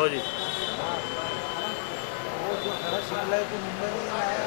लो जी। वो जो खरा शिकला है तो मुंबई में आया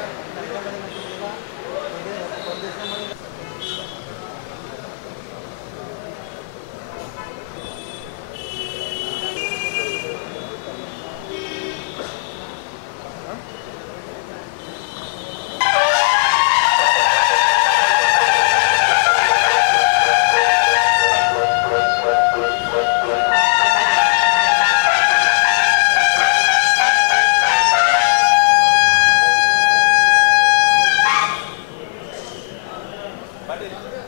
परदेश में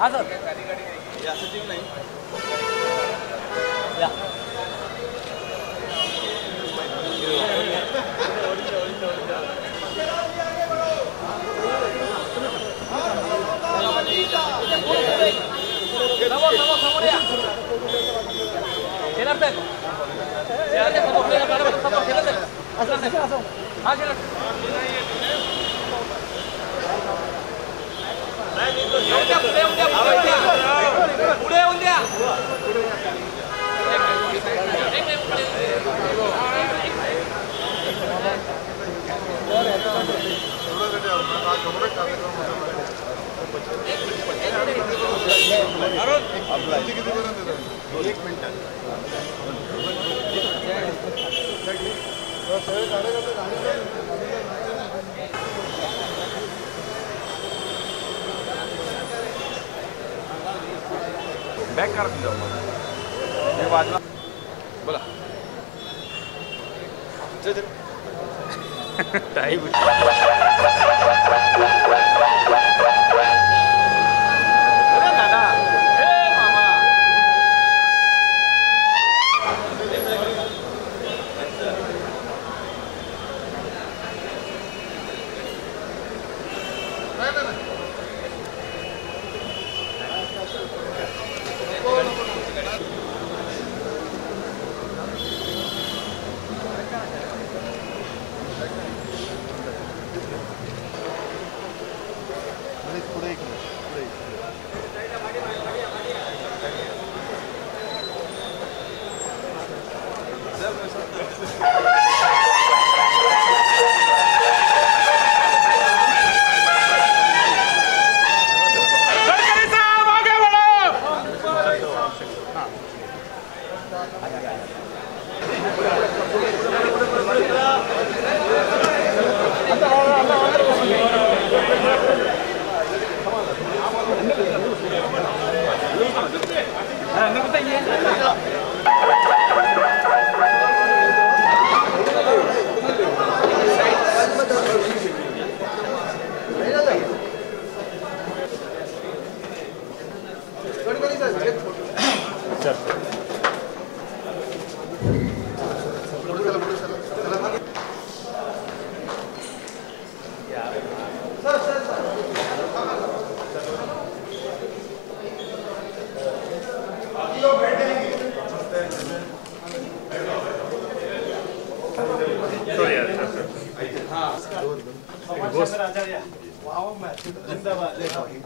हाँ सर या सचिव नहीं या बैक कर दिया ये बाजू बोला चल टाइम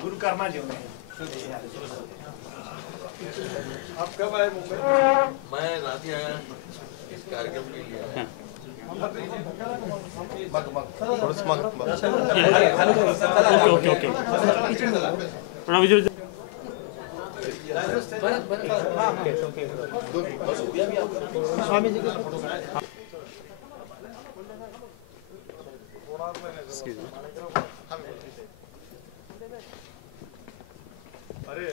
गुरु कर्मा जी आप कब आए मुंबई? मैं रात ही आया इस कार्यक्रम के लिए। स्वामी जी अरे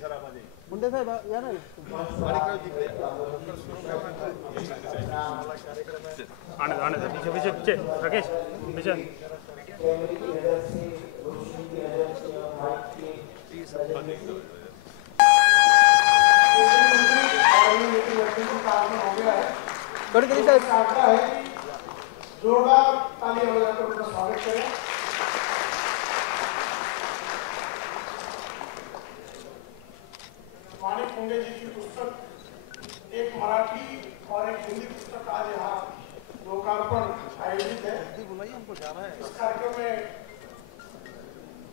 सरामाजी मुंडे साहेब या ना आने पीछे पीछे पीछे राकेश पीछे थोड़ी करी साहब जोरदार ताली बजाकर उनका स्वागत करें। फुंगे जी की पुस्तक, एक मराठी और एक हिंदी पुस्तक आज यहाँ लोकार्पण आयोजित है। इस कार्यक्रम में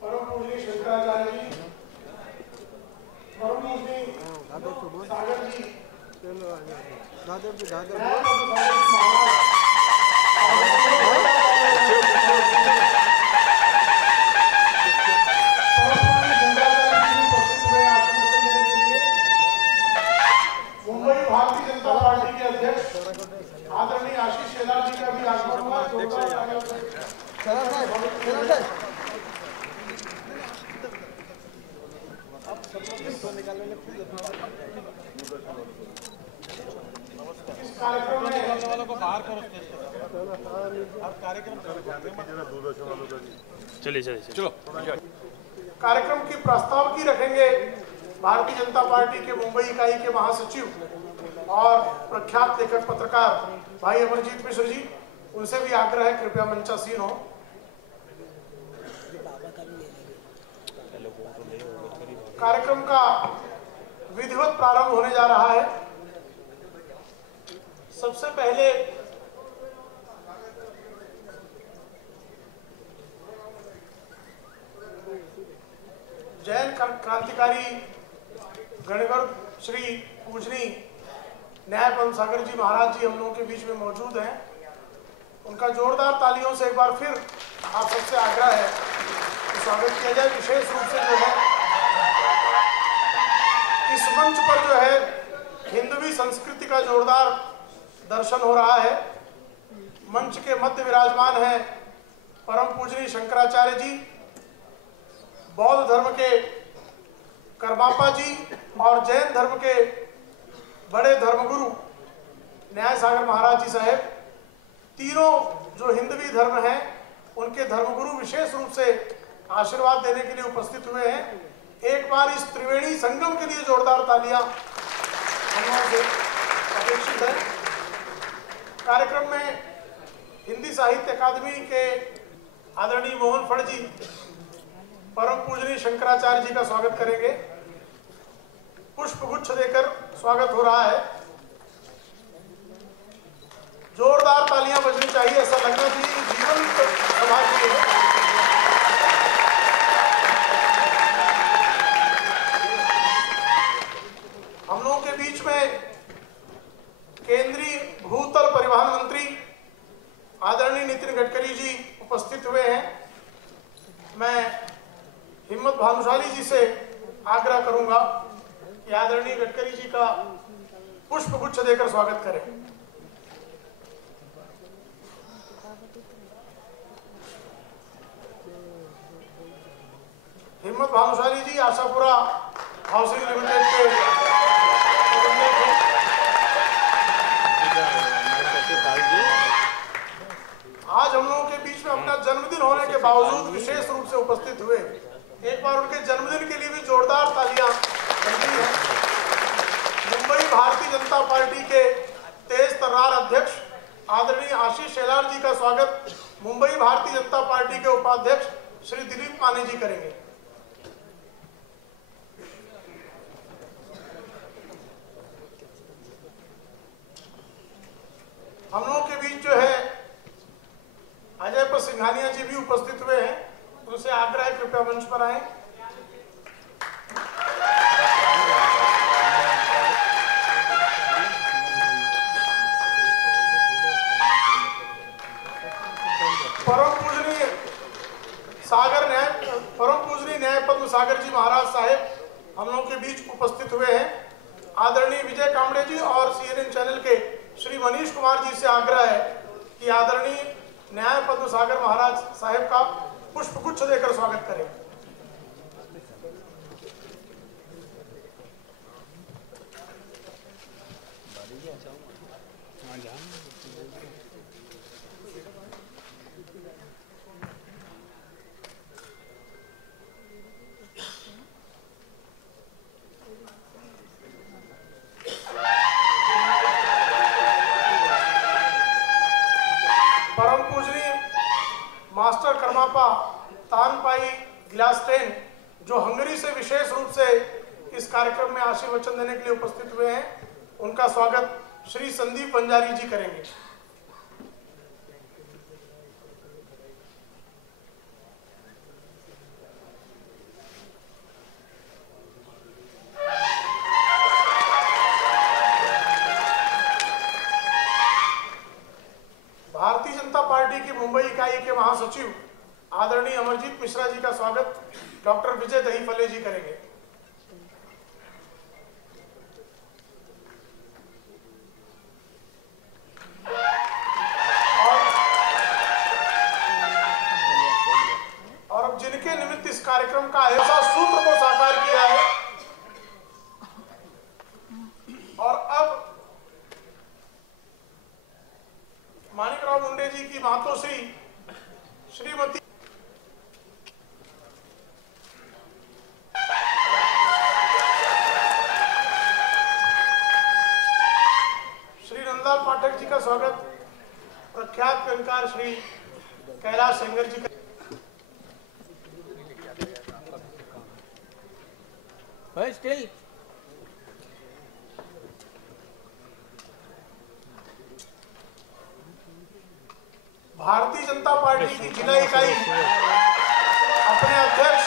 परम पूजनीय शंकराचार्य जी, परम पूजनीय सागर जी, मुंबई भारतीय जनता पार्टी के अध्यक्ष आदरणीय आशीष शेलार जी का भी आगमन हुआ। इस कार्यक्रम में वालों को बाहर करो कार्यक्रम चलिए चलो। कार्यक्रम की प्रस्तावकी रखेंगे भारतीय जनता पार्टी के मुंबई इकाई के महासचिव और प्रख्यात लेखक पत्रकार भाई अमरजीत मिश्र जी। उनसे भी आग्रह है कृपया मंचासीन हो। कार्यक्रम का विधिवत प्रारंभ होने जा रहा है। सबसे पहले जैन क्रांतिकारी गणगौर श्री पूजनी न्याय सागर जी महाराज जी हम लोगों के बीच में मौजूद हैं। उनका जोरदार तालियों से एक बार फिर आप सबसे आग्रह है कि स्वागत किया जाए। विशेष रूप से जो है इस मंच पर जो है हिंदवी संस्कृति का जोरदार दर्शन हो रहा है। मंच के मध्य विराजमान है परम पूजनीय शंकराचार्य जी, बौद्ध धर्म के करमापा जी और जैन धर्म के बड़े धर्मगुरु न्याय सागर महाराज जी साहेब। तीनों जो हिंदवी धर्म हैं उनके धर्मगुरु विशेष रूप से आशीर्वाद देने के लिए उपस्थित हुए हैं। एक बार इस त्रिवेणी संगम के लिए जोरदार तालियां हम लोगों से अपेक्षित है। कार्यक्रम में हिंदी साहित्य अकादमी के आदरणीय मोहन फड़ जी परम पूजनीय शंकराचार्य जी का स्वागत करेंगे। पुष्प गुच्छ देकर स्वागत हो रहा है। जोरदार तालियां बजनी चाहिए, ऐसा लगना चाहिए जीवंत सभा के लिए। हम लोगों के बीच में केंद्रीय भूतल परिवहन मंत्री आदरणीय नितिन गडकरी जी उपस्थित हुए हैं। मैं हिम्मत भानुशाली जी से आग्रह करूंगा कि आदरणीय गडकरी जी का पुष्प गुच्छ देकर स्वागत करें। हिम्मत भानुशाली जी आशापुरा हाउसिंग लिमिटेड के आज हम लोगों के बीच में अपना जन्मदिन होने के बावजूद विशेष रूप से उपस्थित हुए। एक बार उनके जन्मदिन के लिए भी जोरदार तालियां बनती हैं। मुंबई भारतीय जनता पार्टी के तेज तर्रार अध्यक्ष आदरणीय आशीष शेलार जी का स्वागत मुंबई भारतीय जनता पार्टी के उपाध्यक्ष श्री दिलीप माने जी करेंगे। हम लोगों के बीच जो है अजय पर सिंघानिया जी भी उपस्थित हुए हैं। उनसे आग्रह है कृपया मंच पर आए। परम पूजनीय न्याय पद्म सागर जी महाराज साहेब हम लोगों के बीच उपस्थित हुए हैं। आदरणीय विजय कामड़े जी और CNN चैनल के श्री मनीष कुमार जी से आग्रह है कि आदरणीय न्याय पद्म सागर महाराज साहेब का पुष्प गुच्छ देकर स्वागत करें। परम पूजनीय मास्टर कर्मापा तानपाई ग्लास्टेन जो हंगरी से विशेष रूप से इस कार्यक्रम में आशीर्वचन देने के लिए उपस्थित हुए हैं, उनका स्वागत श्री संदीप बंजारी जी करेंगे। भारतीय जनता पार्टी की मुंबई इकाई के महासचिव आदरणीय अमरजीत मिश्रा जी का स्वागत डॉक्टर विजय दहीफले जी करेंगे। और अब जिनके निमित्त इस कार्यक्रम का ऐसा सूत्र को साकार किया है, और अब माणिकराव मुंडे जी की मातोश्री श्रीमती श्री नंदलाल पाठक जी का स्वागत प्रख्यात कलाकार श्री कैलाश सेंगर जी का। स्टिल भारतीय जनता पार्टी की जिला इकाई अपने अध्यक्ष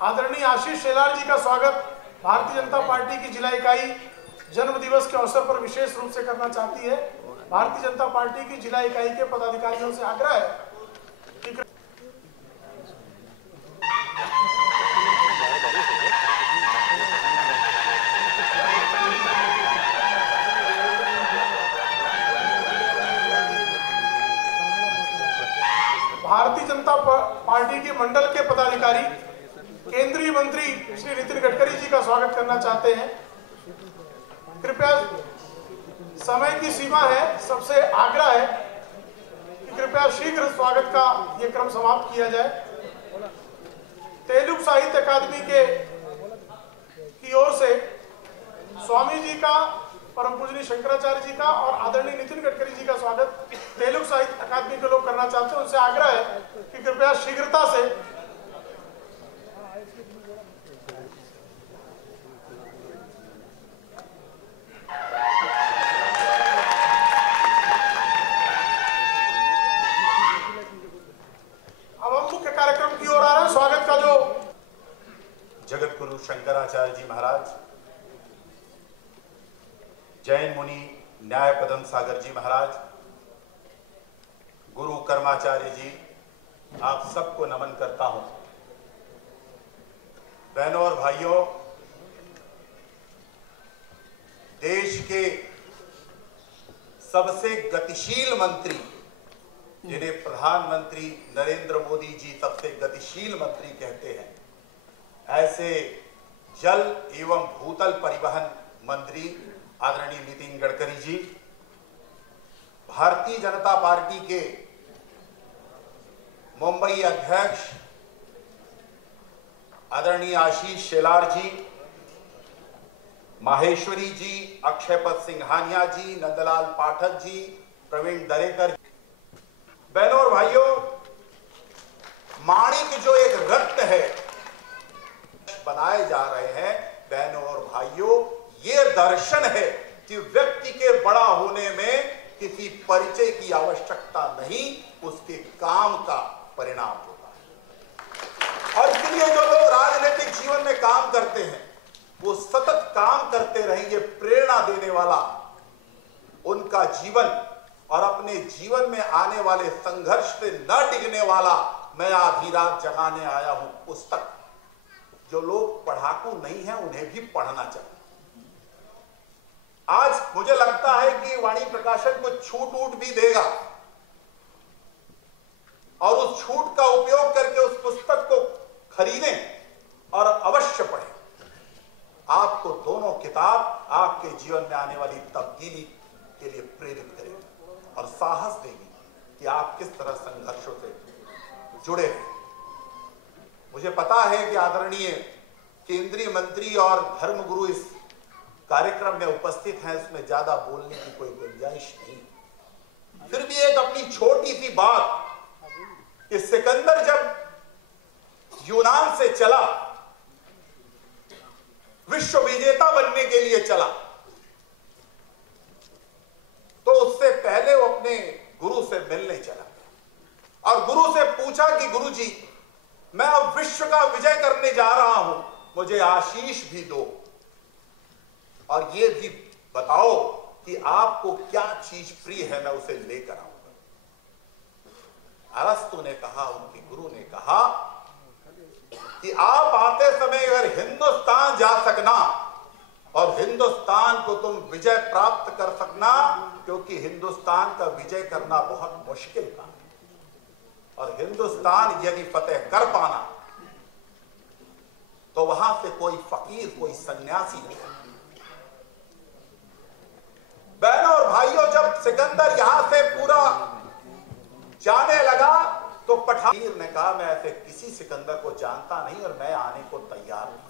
आदरणीय आशीष शेलार जी का स्वागत भारतीय जनता पार्टी की जिला इकाई जन्म दिवस के अवसर पर विशेष रूप से करना चाहती है। भारतीय जनता पार्टी की जिला इकाई के पदाधिकारियों से आग्रह है कि भारतीय जनता पार्टी के मंडल के पदाधिकारी केंद्रीय मंत्री श्री नितिन गडकरी जी का स्वागत करना चाहते हैं। कृपया, समय की सीमा है, सबसे आग्रह है कि कृपया शीघ्र स्वागत का ये क्रम समाप्त किया जाए। तेलुगु साहित्य अकादमी की ओर से स्वामी जी का, परम पूजनीय शंकराचार्य जी का और आदरणीय नितिन गडकरी जी का स्वागत तेलुगु साहित्य अकादमी के लोग करना चाहते हैं। उनसे आग्रह है कि कृपया शीघ्रता से अब हम मुख्य कार्यक्रम की ओर आ रहे हैं। स्वागत का जो जगत गुरु शंकराचार्य जी महाराज, जैन मुनि न्याय पदम सागर जी महाराज, गुरु कर्माचार्य जी, आप सबको नमन करता हूं। बहनों और भाइयों, देश के सबसे गतिशील मंत्री, जिन्हें प्रधानमंत्री नरेंद्र मोदी जी सबसे गतिशील मंत्री कहते हैं, ऐसे जल एवं भूतल परिवहन मंत्री आदरणीय नितिन गडकरी जी, भारतीय जनता पार्टी के मुंबई अध्यक्ष आदरणीय आशीष शेलार जी, माहेश्वरी जी, अक्षयपद सिंघानिया जी, नंदलाल पाठक जी, प्रवीण दरेकर। बहनों और भाइयों, माणिक जो एक रत्न है बनाए जा रहे हैं, बहनों और भाइयों, ये दर्शन है कि व्यक्ति के बड़ा होने में किसी परिचय की आवश्यकता नहीं, उसके काम का परिणाम होता है। और इसलिए जो लोग राजनीतिक जीवन में काम करते हैं, वो सतत काम करते रहेंगे। प्रेरणा देने वाला उनका जीवन और अपने जीवन में आने वाले संघर्ष से न डिगने वाला मैं आधी रात जगाने आया हूं पुस्तक। जो लोग पढ़ाकू नहीं हैं, उन्हें भी पढ़ना चाहिए। आज मुझे लगता है कि वाणी प्रकाशन को छूट वूट भी देगा और उस छूट का उपयोग करके उस पुस्तक को खरीदें और अवश्य पढ़ें। आपको दोनों किताब आपके जीवन में आने वाली तब्दीली के लिए प्रेरित करेगी और साहस देगी कि आप किस तरह संघर्षों से जुड़े हैं। मुझे पता है कि आदरणीय केंद्रीय मंत्री और धर्मगुरु इस कार्यक्रम में उपस्थित हैं, इसमें ज्यादा बोलने की कोई गुंजाइश नहीं। फिर भी एक अपनी छोटी सी बात कि सिकंदर जब यूनान से चला, विश्व विजेता बनने के लिए चला, तो उससे पहले वो अपने गुरु से मिलने चला और गुरु से पूछा कि गुरु जी, मैं अब विश्व का विजय करने जा रहा हूं, मुझे आशीष भी दो और ये भी बताओ कि आपको क्या चीज प्रिय है, मैं उसे लेकर आऊंगा। अरस्तु ने कहा, उनके गुरु ने कहा कि आप आते समय अगर हिंदुस्तान जा सकना और हिंदुस्तान को तुम विजय प्राप्त कर सकना, क्योंकि हिंदुस्तान का विजय करना बहुत मुश्किल काम है और हिंदुस्तान यदि फतेह कर पाना तो वहां से कोई फकीर, कोई सन्यासी नहीं। बहनों और भाइयों, जब सिकंदर यहां से पूरा जाने लगा तो पठान ने कहा, मैं ऐसे किसी सिकंदर को जानता नहीं और मैं आने को तैयार हूं।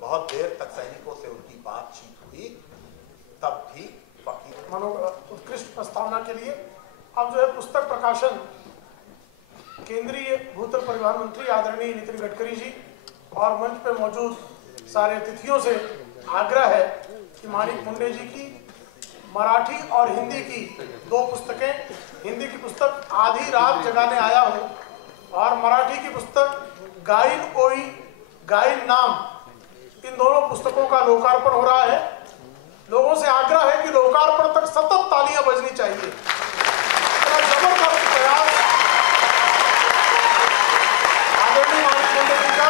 बहुत देर तक सैनिकों से उनकी बातचीत हुई, तब भी फकीर उत्कृष्ट प्रस्तावना के लिए अब जो है पुस्तक प्रकाशन केंद्रीय भूतल परिवहन मंत्री आदरणीय नितिन गडकरी जी और मंच पे मौजूद सारे अतिथियों से आग्रह है कि माणिक मुंडे जी की मराठी और हिंदी की 2 पुस्तकें, हिंदी की पुस्तक आधी रात जगाने आया हूं और मराठी की पुस्तक गाइन कोई गाइन नाम, इन दोनों पुस्तकों का लोकार्पण हो रहा है। लोगों से आग्रह है कि लोकार्पण तक सतत तालियां बजनी चाहिए। जबरदस्त प्रयास आदरणीय माणिक मुंडे जी का।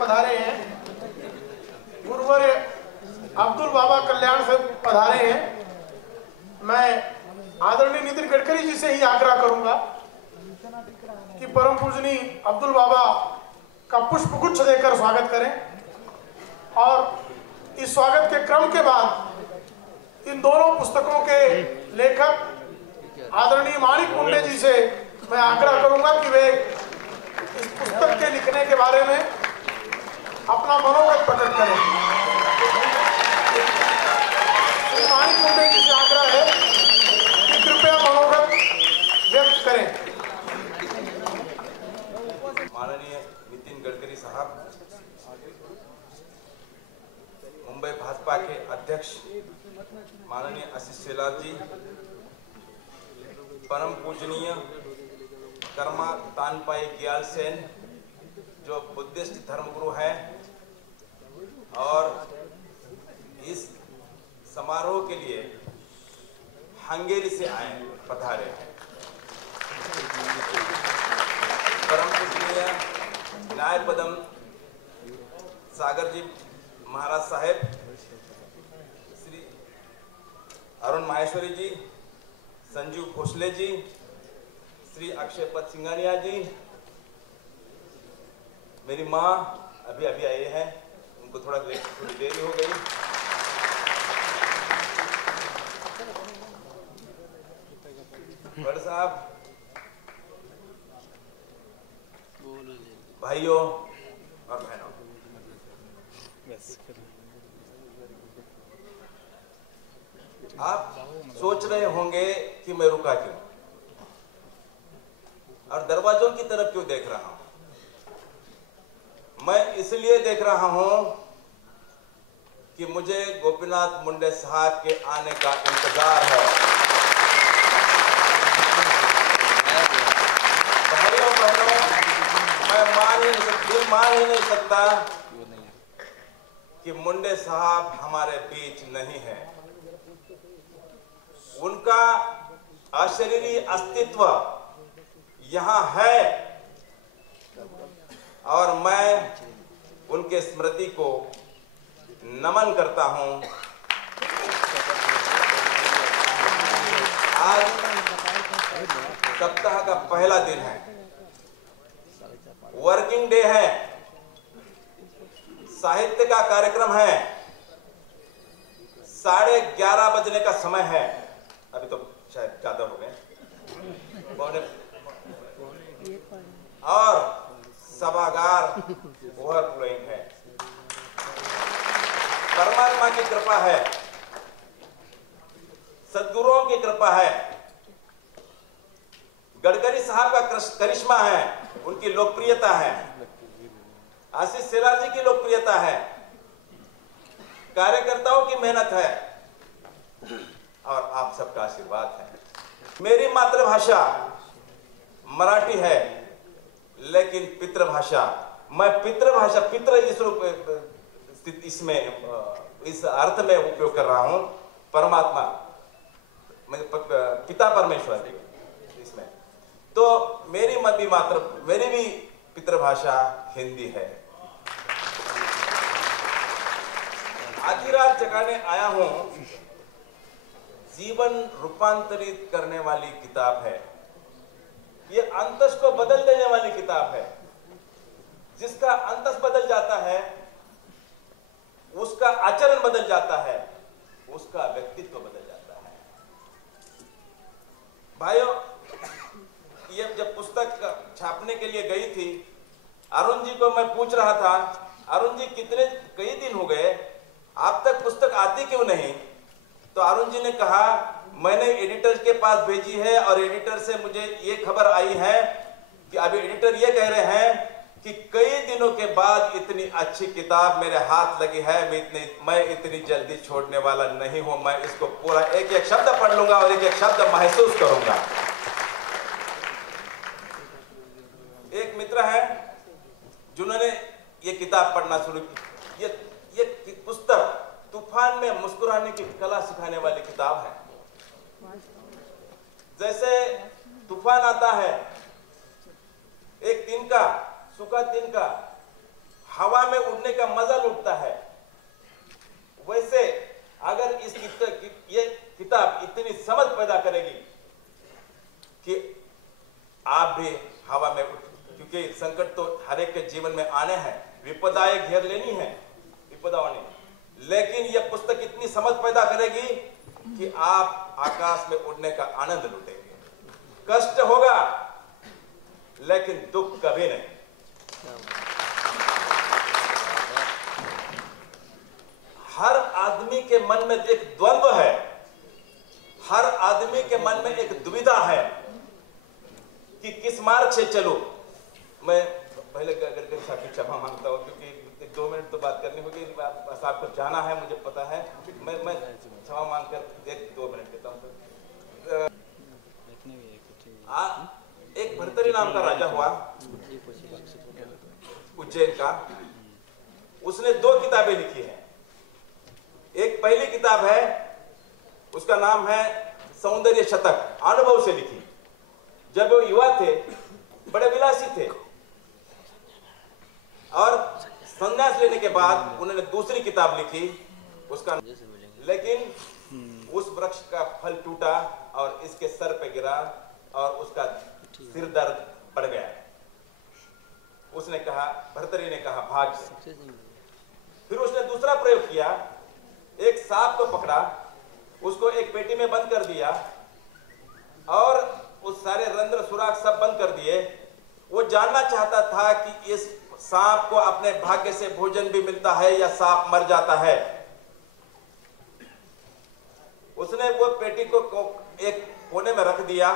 पधारे हैं गुरुवर्य अब्दुल बाबा कल्याण से पधारे हैं। मैं आदरणीय नितिन गडकरी जी से ही आग्रह करूंगा कि परम पूजनीय अब्दुल बाबा का पुष्प गुच्छ देकर स्वागत करें और इस स्वागत के क्रम के बाद इन दोनों पुस्तकों के लेखक आदरणीय माणिक मुंडे जी से मैं आग्रह करूंगा कि वे इस पुस्तक के लिखने के बारे में अपना मनोगत प्रकट करें। माणिक मुंडे जी से आग्रह है कि कृपया मनोगत व्यक्त करें। माननीय नितिन गडकरी साहब, मुंबई भाजपा के अध्यक्ष माननीय आशीष शेलार जी, परम पूजनीय कर्मा तानपाई ग्याल सेन जो बुद्धिस्ट धर्मगुरु हैं और इस समारोह के लिए हंगेरी से आए पधारे हैं। परम पूजनीय न्यायपदम सागर जी महाराज साहेब, श्री अरुण माहेश्वरी जी, संजीव भोसले जी, श्री अक्षयपत सिंघानिया जी, मेरी माँ अभी आई है, उनको थोड़ी देरी हो गई। बड़ साहब, भाइयों और बहनों, आप सोच रहे होंगे कि मैं रुका क्यों और दरवाजों की तरफ क्यों देख रहा हूं। मैं इसलिए देख रहा हूं कि मुझे गोपीनाथ मुंडे साहब के आने का इंतजार है। भाइयों बहनों, मैं मान ही नहीं सकता कि मुंडे साहब हमारे बीच नहीं है। उनका अशरीरी अस्तित्व यहां है और मैं उनके स्मृति को नमन करता हूं, आज सप्ताह का पहला दिन है, वर्किंग डे है, साहित्य का कार्यक्रम है, 11:30 बजने का समय है। अभी तो शायद ज्यादा हो गए और सभागार ओवरफ्लोइंग है। परमात्मा की कृपा है, सद्गुरुओं की कृपा है, गडकरी साहब का करिश्मा है, उनकी लोकप्रियता है, आशीष शेलार जी की लोकप्रियता है, कार्यकर्ताओं की मेहनत है और आप सबका आशीर्वाद है। मेरी मातृभाषा मराठी है, लेकिन पितृभाषा, मैं पितृभाषा पितृ इस रूप इसमें इस अर्थ में उपयोग कर रहा हूं, परमात्मा पिता परमेश्वर इसमें। तो मेरी भी पितृभाषा हिंदी है। आधी रात जगाने आया हूं जीवन रूपांतरित करने वाली किताब है। ये अंतस को बदल देने वाली किताब है। जिसका अंतस बदल जाता है, उसका आचरण बदल जाता है, उसका व्यक्तित्व बदल जाता है। भाइयों, ये जब पुस्तक छापने के लिए गई थी, अरुण जी को मैं पूछ रहा था, अरुण जी कई दिन हो गए, आप तक पुस्तक आती क्यों नहीं? तो अरुण जी ने कहा, मैंने एडिटर के पास भेजी है और एडिटर से मुझे ये खबर आई है कि अभी एडिटर ये कह रहे हैं कि कई दिनों के बाद इतनी अच्छी किताब मेरे हाथ लगी है, मैं इतनी जल्दी छोड़ने वाला नहीं हूं, मैं इसको पूरा एक एक शब्द पढ़ लूंगा और एक एक शब्द महसूस करूंगा। एक मित्र है जिन्होंने ये किताब पढ़ना शुरू की। ये पुस्तक तूफान में मुस्कुराने की कला सिखाने वाली किताब है। जैसे तूफान आता है, एक तिनका, सूखा तिनका हवा में उड़ने का मजा लूटता है, वैसे अगर ये किताब इतनी समझ पैदा करेगी कि आप भी हवा में क्योंकि संकट तो हर एक के जीवन में आने हैं, विपदाएं घेर लेनी है, विपदाओं ने, लेकिन यह पुस्तक इतनी समझ पैदा करेगी कि आप आकाश में उड़ने का आनंद लूटेंगे। कष्ट होगा लेकिन दुख कभी नहीं। हर आदमी के मन में एक द्वंद्व है, हर आदमी के मन में एक दुविधा है कि किस मार्ग से चलूं। मैं पहले गडकरी साहब की क्षमा मांगता हूं क्योंकि 2 मिनट तो बात करनी होगी, साहब को जाना है, मुझे पता है, मैं क्षमा मांगकर 1-2 मिनट देता हूं। एक भर्तरी नाम का राजा हुआ उज्जैन का, उसने 2 किताबें लिखी हैं। एक पहली किताब है, उसका नाम है सौंदर्य शतक, अनुभव से लिखी। जब वो युवा थे, बड़े विलासी थे और संन्यास लेने के बाद उन्होंने दूसरी किताब लिखी, उसका लेकिन उस वृक्ष का फल टूटा और इसके सर पे गिरा और उसका सिर दर्द बढ़ गया। उसने कहा, भर्तरी ने कहा, भाग्य। फिर उसने दूसरा प्रयोग किया, एक सांप को पकड़ा, उसको एक पेटी में बंद कर दिया और उस सारे रंध्र सुराख सब बंद कर दिए। वो जानना चाहता था कि इस सांप को अपने भाग्य से भोजन भी मिलता है या सांप मर जाता है। उसने वो पेटी को एक कोने में रख दिया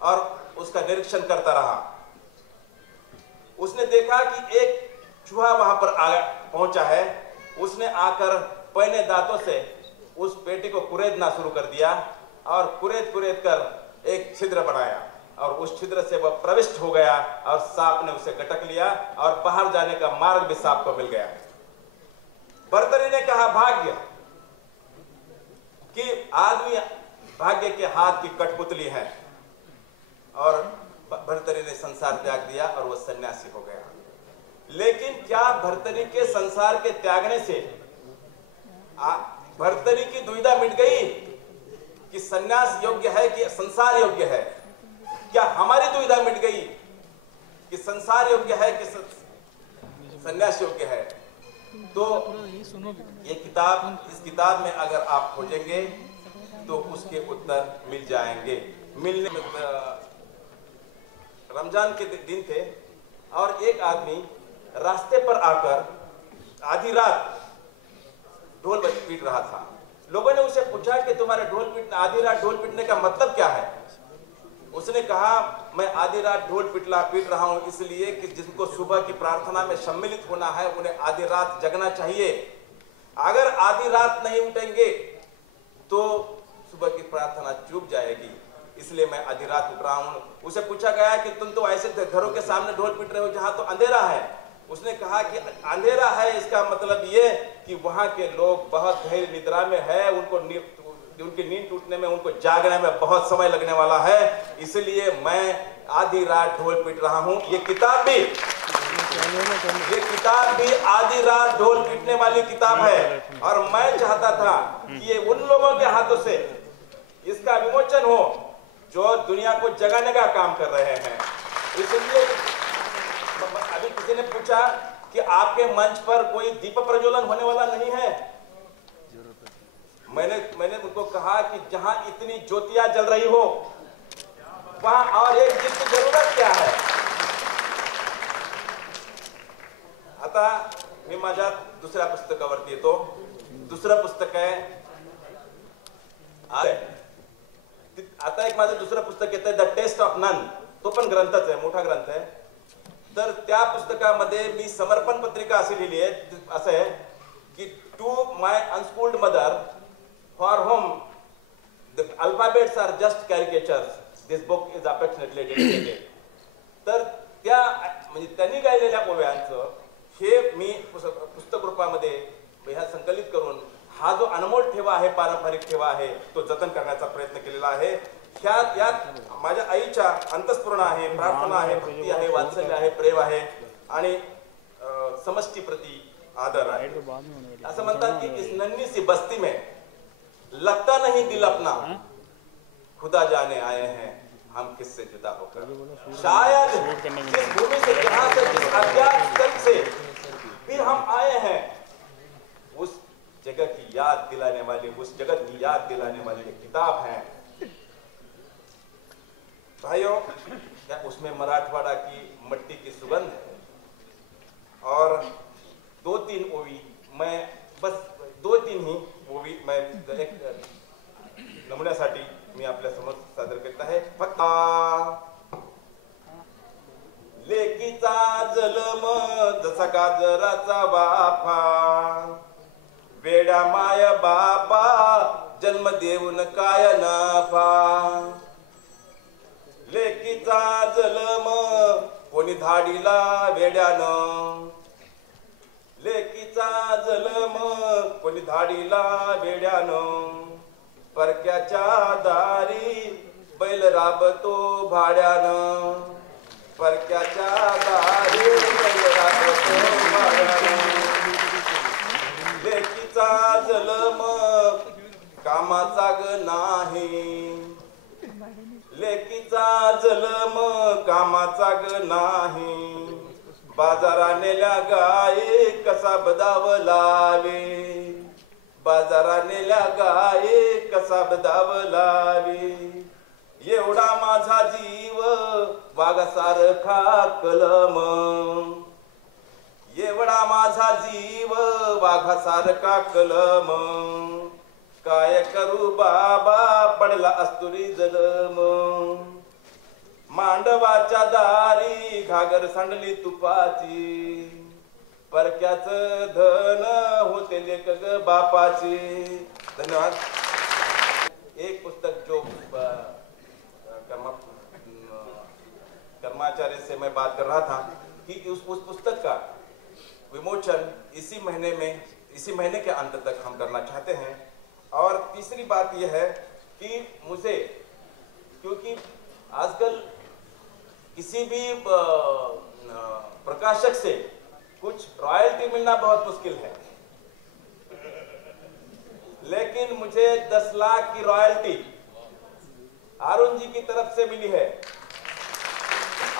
और उसका निरीक्षण करता रहा। उसने देखा कि एक चूहा वहां पर पहुंचा है। उसने आकर पहने दांतों से उस पेटी को कुरेदना शुरू कर दिया और कुरेद कर एक छिद्र बनाया और उस छिद्र से वह प्रविष्ट हो गया और सांप ने उसे गटक लिया और बाहर जाने का मार्ग भी सांप को मिल गया। भर्तरी ने कहा, भाग्य, कि आदमी भाग्य के हाथ की कठपुतली है। और भर्तरी ने संसार त्याग दिया और वह सन्यासी हो गया। लेकिन क्या भर्तरी के संसार के त्यागने से भर्तरी की दुविधा मिट गई कि संन्यास योग्य है कि संसार योग्य है। क्या हमारी दुविधा मिट गई कि संसार योग्य है कि संन्यास योग्य है? तो ये किताब, इस किताब में अगर आप खोजेंगे तो उसके उत्तर मिल जाएंगे। मिलने में रमजान के दिन थे और एक आदमी रास्ते पर आकर आधी रात ढोल पीट रहा था। लोगों ने उसे पूछा कि तुम्हारे आधी रात ढोल पीटने का मतलब क्या है? उसने कहा, मैं आधी रात ढोल पीट रहा हूं इसलिए कि जिनको सुबह की प्रार्थना में सम्मिलित होना है उन्हें आधी रात जगना चाहिए। अगर आधी रात नहीं उठेंगे तो सुबह की प्रार्थना चूक जाएगी, इसलिए मैं आधी रात उठ रहा हूं। उसे पूछा गया कि तुम तो ऐसे घरों के सामने ढोल पीट रहे हो जहां तो अंधेरा है। उसने कहा कि अंधेरा है इसका मतलब ये कि वहां के लोग बहुत गहरी निद्रा में है, उनकी नींद टूटने में, उनको जागने में बहुत समय लगने वाला है, इसलिए मैं आधी रात ढोल पीट रहा हूं। ये किताब भी आधी रात ढोल पीटने वाली किताब है। और मैं चाहता था कि ये उन लोगों के हाथों से इसका विमोचन हो जो दुनिया को जगाने का काम कर रहे हैं। इसलिए अभी किसी ने पूछा कि आपके मंच पर कोई दीप प्रज्वलन होने वाला नहीं है। मैंने उनको कहा कि जहां इतनी ज्योतियां जल रही हो वहां और एक दीप की जरूरत क्या है? आता मी माझ्या दुसऱ्या पुस्तकावरती येतो। दुसरं पुस्तक आहे आता एक माझं दुसरं पुस्तक येतं द टेस्ट ऑफ नन। तो पण ग्रंथच आहे, मोठा ग्रंथ आहे। तर त्या पुस्तकामध्ये मी समर्पण पत्रिका अशी लिहिली आहे, असं आहे की to my unschooled mother for whom the alphabets are just caricatures this book is affectionately dedicated. तर त्या म्हणजे त्यांनी गायलेल्या ओव्यांचं हे मी पुस्तक रूपामध्ये ह्या संकलित करून हा जो अनमोल ठेवा आहे, पारंपरिक ठेवा आहे, तो जतन करण्याचा प्रयत्न केलेला आहे। यात माझ्या आईच्या अंतःस्फूर्ण आहे, प्रार्थना आहे, भक्ती आहे, वात्सल्य आहे, प्रेम आहे आणि समष्टि प्रति आदर आहे। असं म्हणतात की इस नन्ही सी बस्ती में लगता नहीं दिल अपना, खुदा जाने आए हैं हम किससे जुदा होकर। शायद जिस भूमि से, जहां से, जिस अज्ञात स्थल से भी हम आए हैं उस जगह की याद दिलाने वाली, उस जगत की याद दिलाने वाली किताब है भाइयों। उसमें मराठवाड़ा की मट्टी की सुगंध है और 2-3 ओवी, मैं बस 2-3 ही ओवी मैं एक नमुन्यासाठी मी आपल्या समोर सादर करत आहे। फक्त लेकीचा जन्म जसा गाजराचा वाफा, वेड्या माय बाबा जन्म देऊन काय नफा। लेकीचा जन्म कोणी धाडीला वेड्यानं, लेकीचा जन्म कोणी धाडीला वेड्यानं, परक्याच्या दारी बैल राबतो भाड्यानं, परक्याच्या दारी बैल राबतो भाड्यानं। लेकीचा जन्म कामाचा ग नाही, लेकीचा जन्म कामाचा ग नाही, बाजारा नेल्या गाये कसा बदाव लावे, बाजारा नेल्या गाये कसा बदाव लावे। एवढा माझा जीव वाघासारखा कलम, एवढा माझा जीव वाघासारखा कलम, काय करू बाबा पडला अस्तुरी जलम। मांडवाच्या दारी घागर सांडली तुपाची, परक्याच धन होते लेक ग बापाची। धन्यवाद। एक पुस्तक जो कर्माचार्य से मैं बात कर रहा था कि उस पुस्तक का विमोचन इसी महीने के अंत तक हम करना चाहते हैं। और तीसरी बात यह है कि मुझे, क्योंकि आजकल किसी भी प्रकाशक से कुछ रॉयल्टी मिलना बहुत मुश्किल है, लेकिन मुझे 10 लाख की रॉयल्टी अरुण जी की तरफ से मिली है।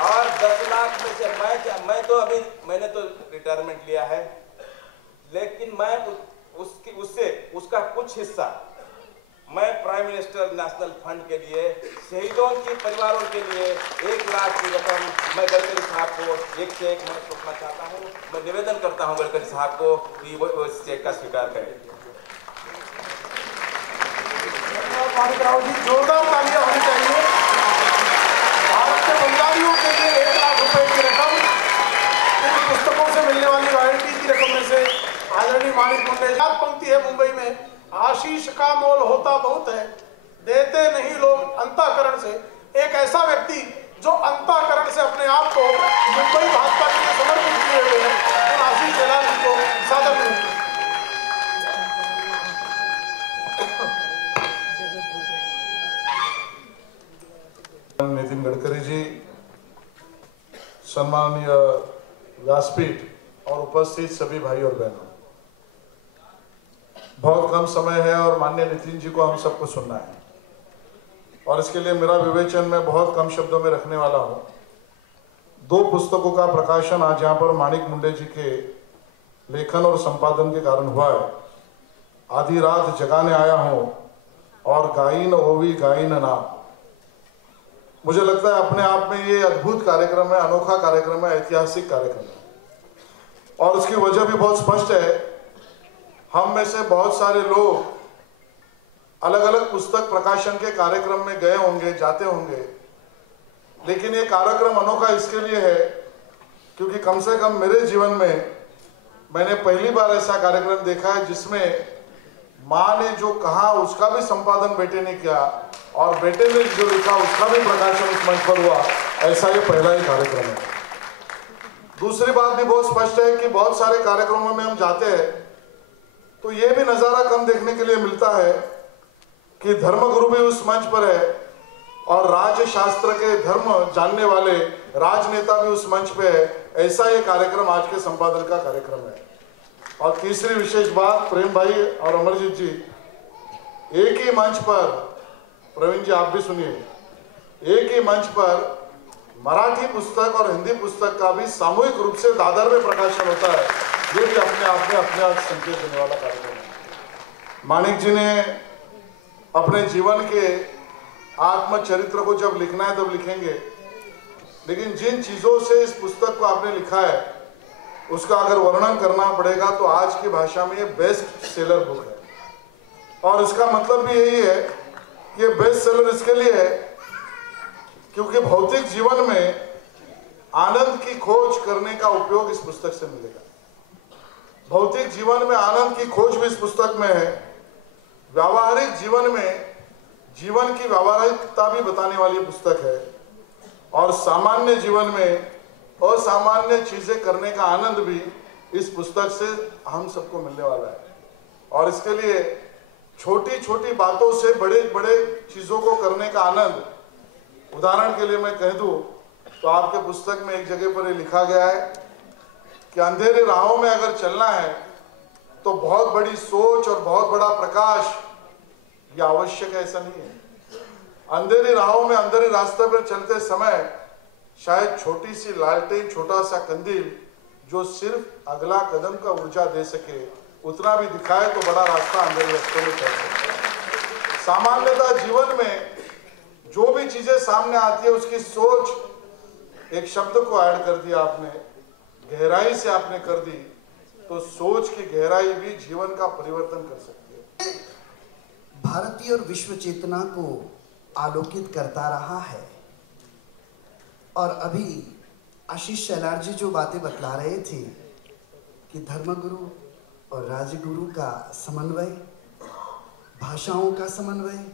और 10 लाख में से मैंने तो रिटायरमेंट लिया है, लेकिन मैं उसका कुछ हिस्सा मैं प्राइम मिनिस्टर नेशनल फंड के लिए शहीदों के परिवारों के लिए 1 लाख की रकम मैं गडकरी साहब को एक चेक मैं सौंपना चाहता हूँ। मैं निवेदन करता हूँ गडकरी साहब को कि वो इस चेक का स्वीकार करें। माणिक राव जी, जोरदार तालियां होनी चाहिए। भारत के बंगालियों के लिए 1 लाख रुपए की रकम इन पुस्तकों से मिलने वाली रॉयल्टी की रकम में से आदरणीय माणिक मुंडे। पंक्ति है मुंबई में, आशीष का मोल होता बहुत है, देते नहीं लोग अंतःकरण से। एक ऐसा व्यक्ति जो अंतःकरण से अपने आप को मुंबई भाजपा के लिए समर्पित किए हुए हैं, तो आशीष जलाल जी को सादर मिलती है। नितिन गडकरी जी, सम्माननीय व्यासपीठ और उपस्थित सभी भाई और बहनों, बहुत कम समय है और माननीय नितिन जी को हम सबको सुनना है, और इसके लिए मेरा विवेचन मैं बहुत कम शब्दों में रखने वाला हूं। 2 पुस्तकों का प्रकाशन आज यहाँ पर माणिक मुंडे जी के लेखन और संपादन के कारण हुआ है। आधी रात जगाने आया हूं और गाइन ओवी गाइन नाम। मुझे लगता है अपने आप में ये अद्भुत कार्यक्रम है, अनोखा कार्यक्रम है, ऐतिहासिक कार्यक्रम है, और उसकी वजह भी बहुत स्पष्ट है। हम में से बहुत सारे लोग अलग अलग पुस्तक प्रकाशन के कार्यक्रम में गए होंगे, जाते होंगे, लेकिन ये कार्यक्रम अनोखा इसके लिए है क्योंकि कम से कम मेरे जीवन में मैंने पहली बार ऐसा कार्यक्रम देखा है जिसमें माँ ने जो कहा उसका भी संपादन बेटे ने किया और बेटे ने जो लिखा उसका भी प्रकाशन उस मंच पर हुआ। ऐसा ये पहला ही कार्यक्रम है। दूसरी बात भी बहुत स्पष्ट है कि बहुत सारे कार्यक्रमों में हम जाते हैं तो ये भी नजारा कम देखने के लिए मिलता है कि धर्मगुरु भी उस मंच पर है और राजशास्त्र के धर्म जानने वाले राजनेता भी उस मंच पे है। ऐसा ये कार्यक्रम आज के संपादन का कार्यक्रम है। और तीसरी विशेष बात, प्रेम भाई और अमरजीत जी, एक ही मंच पर, प्रवीण जी आप भी सुनिए, एक ही मंच पर मराठी पुस्तक और हिंदी पुस्तक का भी सामूहिक रूप से दादर में प्रकाशन होता है। ये भी अपने आप में संकेत देने वाला कार्यक्रम है। माणिक जी ने अपने जीवन के आत्मचरित्र को जब लिखना है तब लिखेंगे, लेकिन जिन चीजों से इस पुस्तक को आपने लिखा है उसका अगर वर्णन करना पड़ेगा तो आज की भाषा में ये बेस्ट सेलर बुक है। और इसका मतलब भी यही है कि ये बेस्ट सेलर इसके लिए है क्योंकि भौतिक जीवन में आनंद की खोज करने का उपयोग इस पुस्तक से मिलेगा। भौतिक जीवन में आनंद की खोज भी इस पुस्तक में है। व्यावहारिक जीवन में जीवन की व्यावहारिकता भी बताने वाली पुस्तक है और सामान्य जीवन में असामान्य चीजें करने का आनंद भी इस पुस्तक से हम सबको मिलने वाला है। और इसके लिए छोटी छोटी बातों से बड़े बड़े चीजों को करने का आनंद, उदाहरण के लिए मैं कह दूं तो आपके पुस्तक में एक जगह पर ये लिखा गया है कि अंधेरे राहों में अगर चलना है तो बहुत बड़ी सोच और बहुत बड़ा प्रकाश ये आवश्यक है, ऐसा नहीं है। अंधेरी राहों में अंधेरे रास्ते पर चलते समय शायद छोटी सी लालटेन, छोटा सा कंदील जो सिर्फ अगला कदम का ऊर्जा दे सके, उतना भी दिखाए तो बड़ा रास्ता अंधेरे रास्ते में चल सकता है। सामान्यतः जीवन में जो भी चीजें सामने आती है उसकी सोच, एक शब्द को ऐड कर दिया आपने, गहराई से आपने कर दी, तो सोच की गहराई भी जीवन का परिवर्तन कर सकती है। भारतीय और विश्व चेतना को आलोकित करता रहा है। और अभी आशीष शेलार जी जो बातें बतला रहे थे कि धर्मगुरु और राजगुरु का समन्वय, भाषाओं का समन्वय,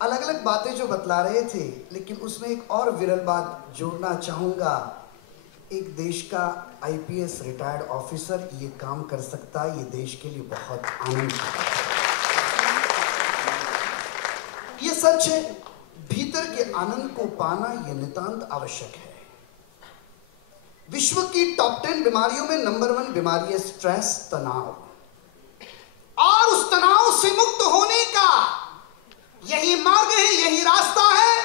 अलग अलग बातें जो बतला रहे थे, लेकिन उसमें एक और विरल बात जोड़ना चाहूँगा। एक देश का आईपीएस रिटायर्ड ऑफिसर ये काम कर सकता है, ये देश के लिए बहुत आनंद है। ये सच है, भीतर के आनंद को पाना ये नितांत आवश्यक है। विश्व की टॉप 10 बीमारियों में नंबर 1 बीमारी है स्ट्रेस, तनाव। और उस तनाव से मुक्त होने का यही मार्ग है, यही रास्ता है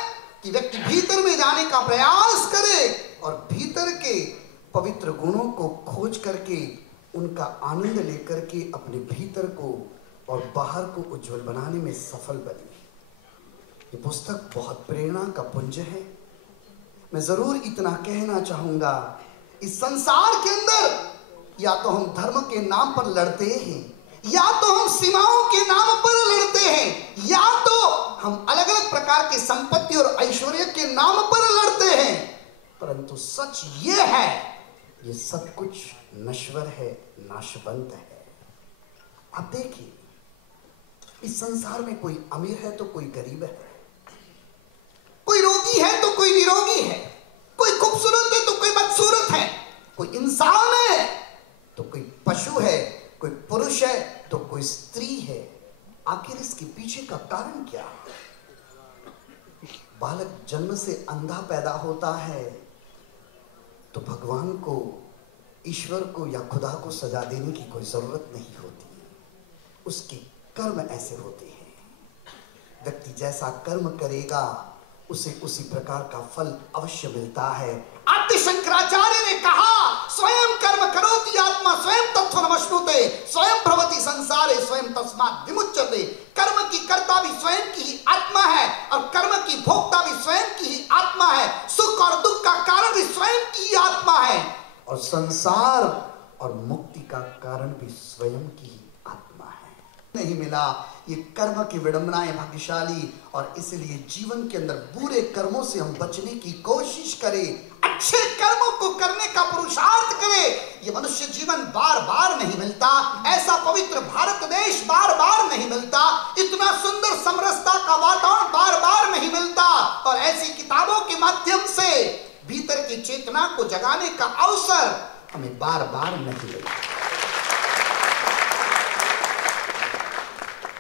कि व्यक्ति भीतर में जाने का प्रयास करे और भीतर के पवित्र गुणों को खोज करके उनका आनंद लेकर के अपने भीतर को और बाहर को उज्जवल बनाने में सफल बने। ये पुस्तक बहुत प्रेरणा का पुंज है। मैं जरूर इतना कहना चाहूंगा, इस संसार के अंदर या तो हम धर्म के नाम पर लड़ते हैं, या तो हम सीमाओं के नाम पर लड़ते हैं, या तो हम अलग अलग प्रकार की संपत्ति और ऐश्वर्य के नाम पर लड़ते हैं। परंतु सच ये है, ये सब कुछ नश्वर है, नाशवंत है। आप देखिए, इस संसार में कोई अमीर है तो कोई गरीब है, कोई रोगी है तो कोई निरोगी है, कोई खूबसूरत है तो कोई बदसूरत है, कोई इंसान है तो कोई पशु है, कोई पुरुष है तो कोई स्त्री है। आखिर इसके पीछे का कारण क्या? बालक जन्म से अंधा पैदा होता है तो भगवान को, ईश्वर को या खुदा को सजा देने की कोई जरूरत नहीं होती। उसके कर्म ऐसे होते हैं। व्यक्ति जैसा कर्म करेगा उसे उसी प्रकार का फल अवश्य मिलता है। आद्य शंकराचार्य ने कहा, स्वयं कर्म करोति आत्मा स्वयं तत्त्वमश्नुते स्वयं भवति संसारे स्वयं तस्मात् विमुच्यते। कर्म की कर्ता भी स्वयं की ही आत्मा है और कर्म की भोक्ता भी स्वयं की ही आत्मा है। सुख और दुख का कारण भी स्वयं की ही आत्मा है और संसार और मुक्ति का कारण भी स्वयं की ही आत्मा है। नहीं मिला, ये कर्म की विडंबनाएं भाग्यशाली, और इसलिए जीवन के अंदर बुरे कर्मों से हम बचने की कोशिश करें, अच्छे कर्मों को करने का पुरुषार्थ करें। ये मनुष्य जीवन बार बार नहीं मिलता, ऐसा पवित्र भारत देश बार बार नहीं मिलता, इतना सुंदर समरसता का वातावरण बार बार नहीं मिलता, और ऐसी किताबों के माध्यम से भीतर की चेतना को जगाने का अवसर हमें बार बार नहीं मिलता।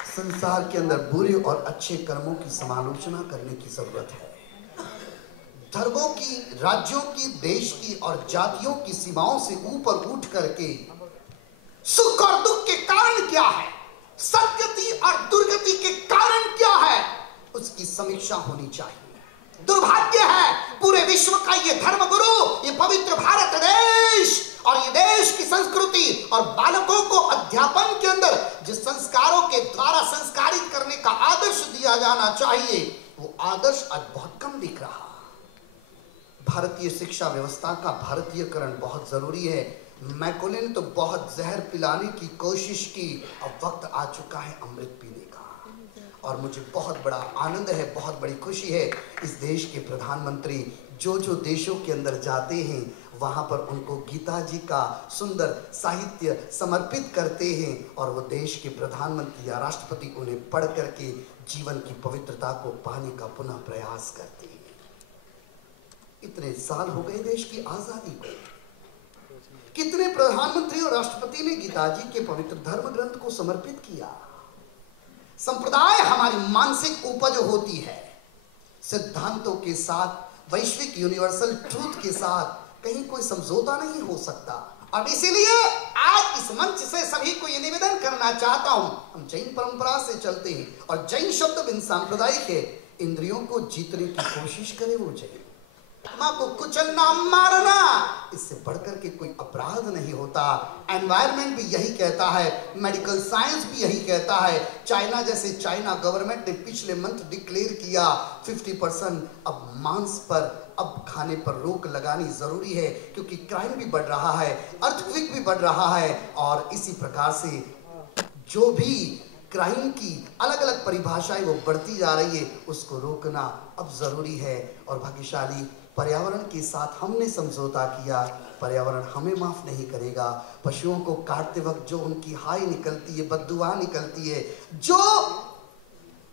संसार के अंदर बुरे और अच्छे कर्मों की समालोचना करने की जरूरत है। धर्मों की, राज्यों की, देश की और जातियों की सीमाओं से ऊपर उठ करके सुख और दुख के कारण क्या है, सद्गति और दुर्गति के कारण क्या है, उसकी समीक्षा होनी चाहिए। दुर्भाग्य है, पूरे विश्व का ये धर्मगुरु, ये पवित्र भारत देश और ये देश की संस्कृति और बालकों को अध्यापन के अंदर जिस संस्कारों के द्वारा संस्कारित करने का आदर्श दिया जाना चाहिए, वो आदर्श आज बहुत कम दिख रहा। भारतीय शिक्षा व्यवस्था का भारतीयकरण बहुत जरूरी है। मैकोले ने तो बहुत जहर पिलाने की कोशिश की, अब वक्त आ चुका है अमृत पीने का। और मुझे बहुत बड़ा आनंद है, बहुत बड़ी खुशी है, इस देश के प्रधानमंत्री जो जो देशों के अंदर जाते हैं वहां पर उनको गीता जी का सुंदर साहित्य समर्पित करते हैं, और वो देश के प्रधानमंत्री या राष्ट्रपति उन्हें पढ़ करके जीवन की पवित्रता को पाने का पुनः प्रयास करते हैं। इतने साल हो गए देश की आजादी को, कितने प्रधानमंत्री और राष्ट्रपति ने गीता जी के पवित्र धर्म ग्रंथ को समर्पित किया। संप्रदाय हमारी मानसिक उपज होती है, सिद्धांतों के साथ, वैश्विक यूनिवर्सल ट्रूथ के साथ कहीं कोई समझौता नहीं हो सकता। और इसीलिए आज इस मंच से सभी को यह निवेदन करना चाहता हूं, हम जैन परंपरा से चलते हैं और जैन शब्द बिन सांप्रदायिक है। इंद्रियों को जीतने की कोशिश करे वो जैन। आत्मा को कुचलना, मारना, इससे बढ़कर के कोई अपराध नहीं होता। एनवायरनमेंट भी यही कहता है, मेडिकल साइंस भी यही कहता है। चाइना जैसे चाइना गवर्नमेंट ने पिछले मंथ डिक्लेयर किया 50% अब मांस पर, अब खाने पर रोक लगानी जरूरी है, क्योंकि क्राइम भी बढ़ रहा है, अर्थक्वेक भी बढ़ रहा है, और इसी प्रकार से जो भी क्राइम की अलग अलग परिभाषाएं वो बढ़ती जा रही है, उसको रोकना अब जरूरी है। और भाग्यशाली पर्यावरण के साथ हमने समझौता किया, पर्यावरण हमें माफ नहीं करेगा। पशुओं को काटते वक्त जो उनकी हाय निकलती है, बददुआ निकलती है, जो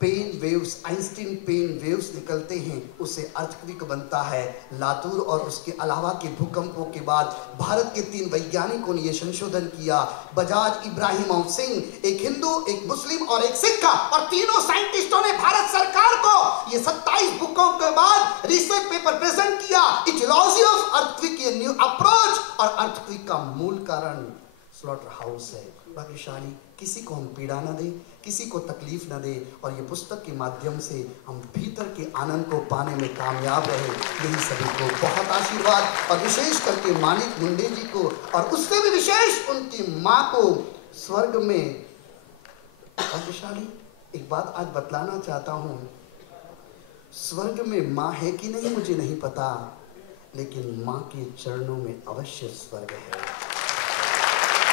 pain waves, Einstein pain waves निकलते हैं, उससे अर्थक्वेक बनता है। लातूर और उसके अलावा के भूकंपों के बाद भारत के 3 वैज्ञानिकों ने यह संशोधन किया। बजाज इब्राहिम सिंह, एक हिंदू, एक मुस्लिम और एक सिख, और तीनों साइंटिस्टों ने भारत सरकार को ये 27 बुकों के बाद रिसर्च पेपर प्रेजेंट किया, इटियोलॉजी ऑफ अर्थक्वेक, ये न्यू अप्रोच। और अर्थक्वेक का मूल कारण स्लॉटर हाउस है, भाग्यशाली, किसी को हम पीड़ा न दे, किसी को तकलीफ न दे, और ये पुस्तक के माध्यम से हम भीतर के आनंद को पाने में कामयाब रहे। यही सभी को बहुत आशीर्वाद, और विशेष करके माणिक मुंडे जी को, और उससे भी विशेष उनकी माँ को स्वर्ग में। भाग्यशाली, एक बात आज बतलाना चाहता हूँ, स्वर्ग में माँ है कि नहीं मुझे नहीं पता, लेकिन माँ के चरणों में अवश्य स्वर्ग है।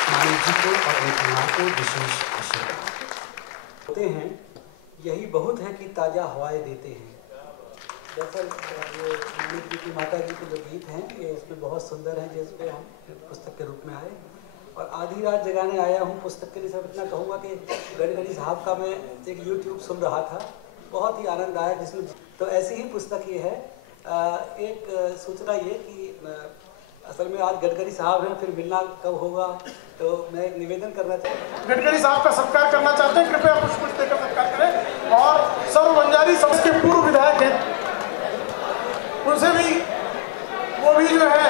माणिक जी को और उनकी माँ को विशेष आशीर्वाद होते हैं। यही बहुत है कि ताज़ा हवाएं देते हैं। दरअसल ये माणिक जी की माता जी के जो गीत हैं ये इसमें बहुत सुंदर हैं, जिसमें हम पुस्तक के रूप में आए और आधी रात जगाने आया हूँ। पुस्तक के लिए सब इतना कहूँगा कि गडकरी साहब का मैं एक YouTube सुन रहा था, बहुत ही आनंद आया जिसमें। तो ऐसी ही पुस्तक ये है। एक सूचना ये कि असल में आज गडकरी साहब हैं, फिर मिलना कब होगा, तो मैं एक निवेदन करना चाहता हूँ। गडकरी साहब का सत्कार करना चाहते हैं, कृपया पुष्प देकर सत्कार करें। और सर्व बंजारी समाज के पूर्व विधायक हैं, उनसे भी वो भी जो है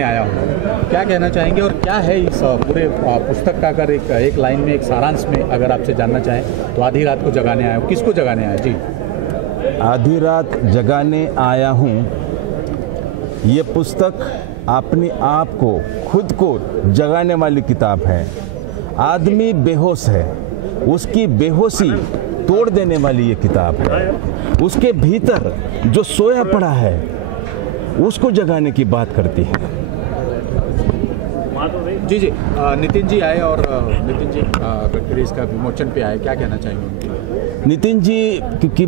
आया हूँ, क्या कहना चाहेंगे और क्या है इस पूरे पुस्तक का, अगर एक लाइन में, एक सारांश में अगर आपसे जानना चाहें तो आधी रात को जगाने आया हूँ, किसको जगाने आया? जी, आधी रात जगाने आया हूँ, ये पुस्तक अपने आप को, खुद को जगाने वाली किताब है। आदमी बेहोश है, उसकी बेहोशी तोड़ देने वाली ये किताब है। उसके भीतर जो सोया पड़ा है उसको जगाने की बात करती है। जी जी, नितिन जी आए और नितिन जी गडकरी इसका विमोचन पे आए, क्या कहना चाहेंगे? नितिन जी क्योंकि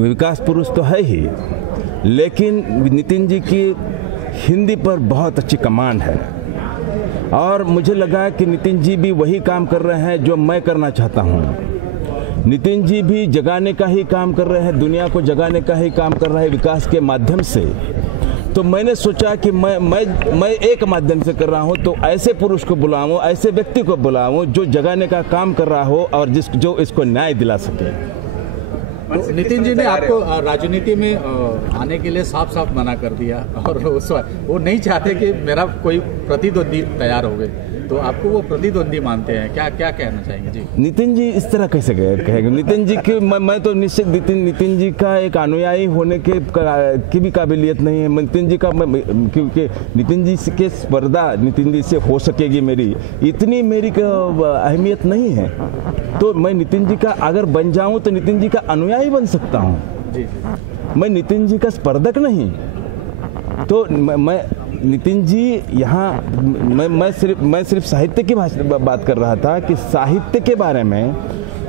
विकास पुरुष तो है ही, लेकिन नितिन जी की हिंदी पर बहुत अच्छी कमांड है और मुझे लगा कि नितिन जी भी वही काम कर रहे हैं जो मैं करना चाहता हूँ। नितिन जी भी जगाने का ही काम कर रहे हैं, दुनिया को जगाने का ही काम कर रहे हैं विकास के माध्यम से। तो मैंने सोचा कि मैं एक माध्यम से कर रहा हूँ, तो ऐसे पुरुष को बुलाऊं, ऐसे व्यक्ति को बुलाऊं जो जगाने का काम कर रहा हो और जो इसको न्याय दिला सके। तो नितिन जी ने आपको राजनीति में आने के लिए साफ साफ मना कर दिया और वो नहीं चाहते कि मेरा कोई प्रतिद्वंदी तैयार हो गए, तो आपको वो प्रतिद्वंदी मानते हैं, क्या कहना चाहेंगे? जी, नितिन जी इस तरह कैसे कहेंगे? नितिन जी की मैं तो निश्चित नितिन जी का एक अनुयायी होने की भी काबिलियत नहीं है। नितिन जी का क्योंकि नितिन जी के स्पर्धा नितिन जी से हो सकेगी मेरी, इतनी मेरी अहमियत नहीं है। तो मैं नितिन जी का अगर बन जाऊं तो नितिन जी का अनुयायी बन सकता हूं। जी, मैं नितिन जी का स्पर्धक नहीं। तो मैं नितिन जी यहाँ मैं सिर्फ साहित्य की बात कर रहा था कि साहित्य के बारे में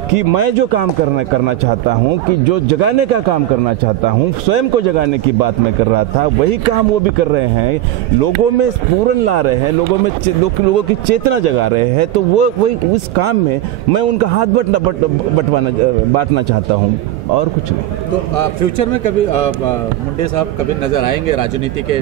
कि मैं जो काम करना चाहता हूँ, कि जो जगाने का काम करना चाहता हूँ, स्वयं को जगाने की बात मैं कर रहा था, वही काम वो भी कर रहे हैं। लोगों में स्फुरन ला रहे हैं, लोगों की चेतना जगा रहे हैं। तो वही उस काम में मैं उनका हाथ बांटना चाहता हूँ और कुछ नहीं। तो फ्यूचर में कभी मुंडे साहब कभी नजर आएंगे राजनीति के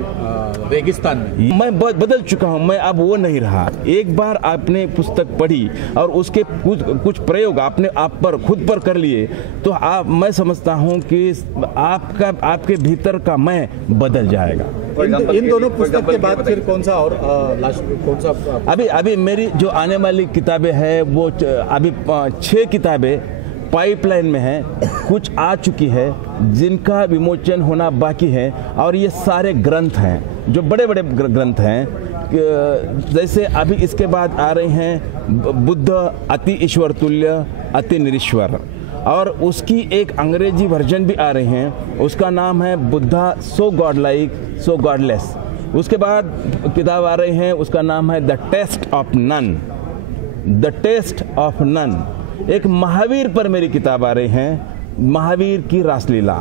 रेगिस्तान में? मैं बदल चुका हूँ, मैं अब वो नहीं रहा। एक बार आपने पुस्तक पढ़ी और उसके कुछ प्रयोग आपने आप पर खुद पर कर लिए तो मैं समझता हूँ कि आपके भीतर का मैं बदल जाएगा। इन दोनों पुस्तक के बाद फिर कौन सा अभी मेरी जो आने वाली किताबें हैं वो अभी 6 किताबें पाइपलाइन में है, कुछ आ चुकी है जिनका विमोचन होना बाकी है। और ये सारे ग्रंथ हैं जो बड़े बड़े ग्रंथ हैं। जैसे अभी इसके बाद आ रहे हैं बुद्ध अति ईश्वर तुल्य अति निरीश्वर, और उसकी एक अंग्रेजी वर्जन भी आ रही है, उसका नाम है Buddha so God like so godless. उसके बाद किताब आ रही है, उसका नाम है the taste of none, the taste of none. एक महावीर पर मेरी किताब आ रही है, महावीर की रासलीला।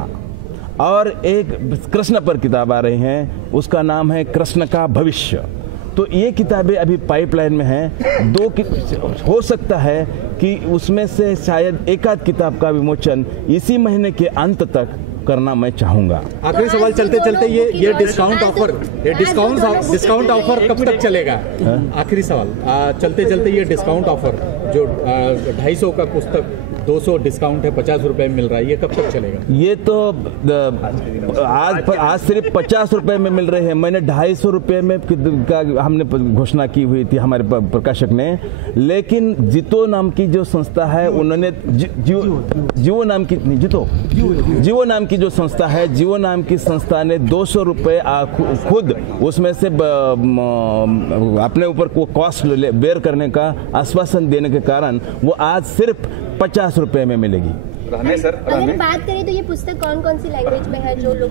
और एक कृष्ण पर किताब आ रही है, उसका नाम है कृष्ण का भविष्य। तो ये किताबें अभी पाइपलाइन में हैं। 2 हो सकता है कि उसमें से शायद एक आध किताब का विमोचन इसी महीने के अंत तक करना मैं चाहूंगा। आखिरी सवाल चलते चलते ये डिस्काउंट ऑफर कब तक चलेगा? आखिरी सवाल चलते चलते ये डिस्काउंट ऑफर जो 250 का पुस्तक 200 डिस्काउंट है, 50 रुपए में मिल रहा है, ये कब तक चलेगा? ये तो आज सिर्फ 50 रुपए में मिल रहे हैं। मैंने 250 रुपए में का हमने घोषणा की हुई थी हमारे प्रकाशक ने, लेकिन जितो नाम की जो संस्था है उन्होंने जियो नाम की जो संस्था है, जियो नाम की संस्था ने 200 रुपए खुद उसमें से अपने ऊपर को कॉस्ट बेयर करने का आश्वासन देने के कारण वो आज सिर्फ 50 रुपए में मिलेगी। अगर बात करें तो ये पुस्तक कौन कौन सी लैंग्वेज में है जो लोग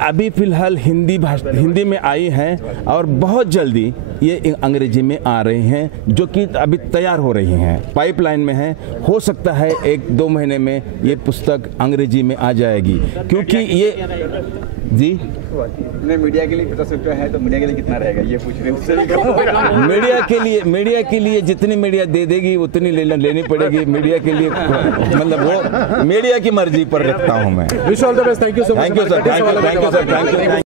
अभी फिलहाल हिंदी में आई हैं और बहुत जल्दी ये अंग्रेजी में आ रही हैं, जो कि अभी तैयार हो रही हैं, पाइपलाइन में है। हो सकता है 1-2 महीने में ये पुस्तक अंग्रेजी में आ जाएगी, क्योंकि ये जी मीडिया के लिए 50 रुपया है तो मीडिया के लिए कितना रहेगा ये पूछ रहे हैं। मीडिया के लिए जितनी मीडिया दे देगी उतनी लेनी पड़ेगी। मीडिया के लिए मतलब वो मीडिया की मर्जी पर रखता हूं मैं। Wish all the best. Thank you so much. Thank you sir.